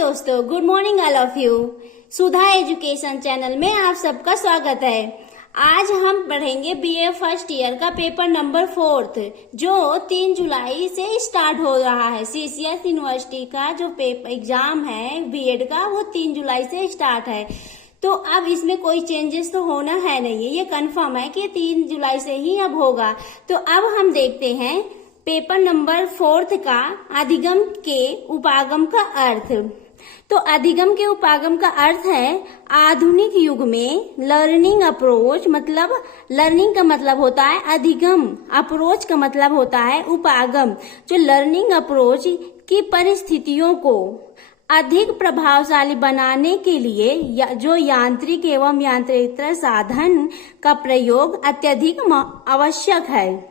दोस्तों, good morning all of you. Sudha education channel में आप सबका स्वागत है। आज हम पढ़ेंगे बीए फर्स्ट ईयर का पेपर नंबर 4 जो 3 जुलाई से स्टार्ट हो रहा है। सीसीएस यूनिवर्सिटी का जो पेपर एग्जाम है बीएड का वो 3 जुलाई से स्टार्ट है। तो अब इसमें कोई चेंजेस तो होना है नहीं, ये कंफर्म है कि 3 जुलाई से ही अब होगा। तो अब हम देखते हैं पेपर नंबर 4 का अधिगम के उपागम का अर्थ। तो अधिगम के उपागम का अर्थ है आधुनिक युग में लर्निंग अप्रोच, मतलब लर्निंग का मतलब होता है अधिगम, अप्रोच का मतलब होता है उपागम। जो लर्निंग अप्रोच की परिस्थितियों को अधिक प्रभावशाली बनाने के लिए जो यांत्रिक एवं यांत्रिक साधन का प्रयोग अत्यधिक आवश्यक है।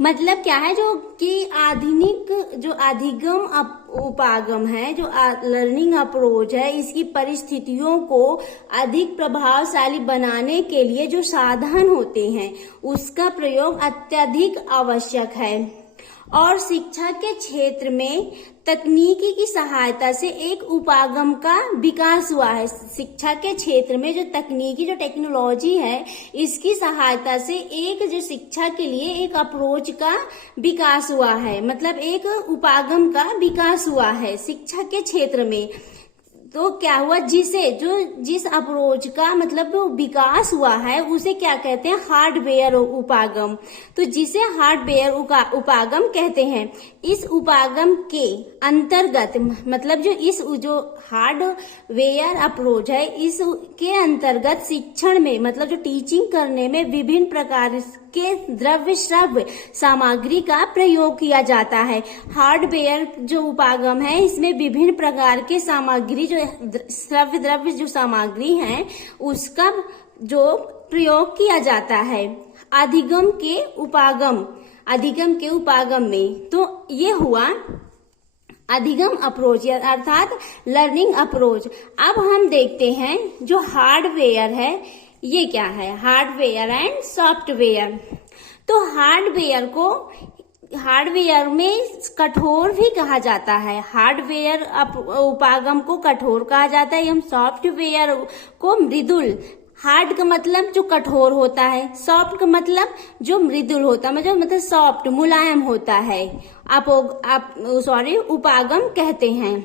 मतलब क्या है, जो कि आधुनिक जो अधिगम उपागम है, जो लर्निंग अप्रोच है, इसकी परिस्थितियों को अधिक प्रभावशाली बनाने के लिए जो साधन होते हैं उसका प्रयोग अत्यधिक आवश्यक है। और शिक्षा के क्षेत्र में तकनीकी की सहायता से एक उपागम का विकास हुआ है। शिक्षा के क्षेत्र में जो तकनीकी जो टेक्नोलॉजी है इसकी सहायता से एक जो शिक्षा के लिए एक अप्रोच का विकास हुआ है, मतलब एक उपागम का विकास हुआ है शिक्षा के क्षेत्र में। तो क्या हुआ, जिस अप्रोच का मतलब विकास हुआ है उसे क्या कहते हैं, हार्डवेयर उपागम। तो जिसे हार्डवेयर उपागम कहते हैं। इस उपागम के अंतर्गत मतलब जो हार्डवेयर अप्रोच है इसके अंतर्गत शिक्षण में मतलब जो टीचिंग करने में विभिन्न प्रकार के द्रव्य श्रव्य सामग्री का प्रयोग किया जाता है। हार्डवेयर जो उपागम है इसमें विभिन्न प्रकार के सामग्री जो श्रव्य द्रव्य जो सामग्री है उसका जो प्रयोग किया जाता है अधिगम के उपागम में। तो ये हुआ अधिगम अप्रोच अर्थात लर्निंग अप्रोच। अब हम देखते हैं जो हार्डवेयर है ये क्या है, हार्डवेयर एंड सॉफ्टवेयर। तो हार्डवेयर में कठोर भी कहा जाता है, हार्डवेयर उपागम को कठोर कहा जाता है एवं सॉफ्टवेयर को मृदुल। हार्ड का मतलब जो कठोर होता है, सॉफ्ट का मतलब जो मृदुल होता है, मतलब सॉफ्ट मुलायम होता है, उपागम कहते हैं।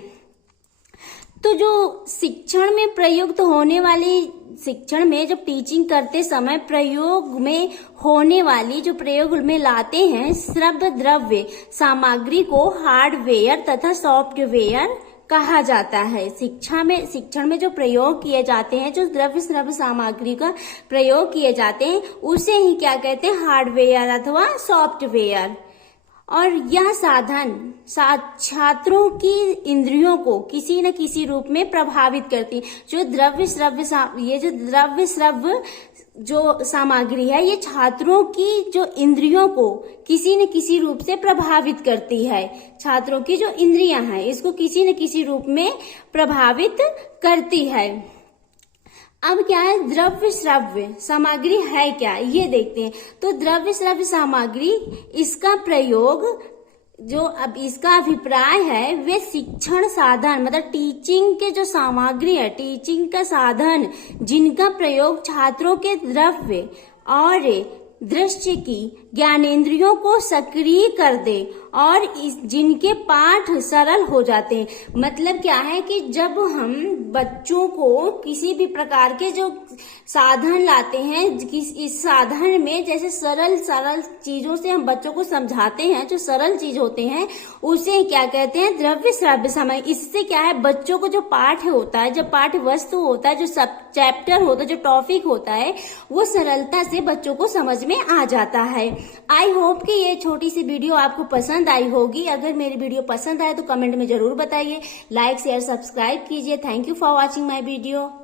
तो जो शिक्षण में प्रयुक्त होने वाली शिक्षण में जब टीचिंग करते समय प्रयोग में होने वाली जो प्रयोग में लाते हैं श्रव्य द्रव्य सामग्री को हार्डवेयर तथा सॉफ्टवेयर कहा जाता है। शिक्षण में जो प्रयोग किए जाते हैं, जो द्रव्य श्रव्य सामग्री का प्रयोग किए जाते हैं उसे ही क्या कहते हैं, हार्डवेयर अथवा सॉफ्टवेयर। और यह साधन छात्रों की इंद्रियों को किसी न किसी रूप में प्रभावित करती है। जो द्रव्य श्रव्य जो सामग्री है ये छात्रों की जो इंद्रियों को किसी न किसी रूप से प्रभावित करती है। छात्रों की जो इंद्रियां हैं इसको किसी न किसी रूप में प्रभावित करती है। अब क्या है, द्रव्य श्रव्य सामग्री है क्या ये देखते हैं। तो द्रव्य श्रव्य सामग्री इसका प्रयोग जो अब इसका अभिप्राय है वे शिक्षण साधन मतलब टीचिंग के जो सामग्री है, टीचिंग का साधन जिनका प्रयोग छात्रों के द्रव्य और दृश्य की ज्ञानेंद्रियों को सक्रिय कर दे और जिनके पाठ सरल हो जाते हैं। मतलब क्या है कि जब हम बच्चों को किसी भी प्रकार के जो साधन लाते हैं, इस साधन में जैसे सरल चीजों से हम बच्चों को समझाते हैं, जो सरल चीज होते हैं उसे क्या कहते हैं, द्रव्य श्रव्य सामग्री। इससे क्या है, बच्चों को जो पाठ होता है, जो पाठ वस्तु होता है, जो सब चैप्टर होता है, जो टॉपिक होता है वो सरलता से बच्चों को समझ में आ जाता है। आई होप कि ये छोटी सी वीडियो आपको पसंद आई होगी। अगर मेरी वीडियो पसंद आए तो कमेंट में जरूर बताइए, लाइक शेयर सब्सक्राइब कीजिए। Thank you for watching my video.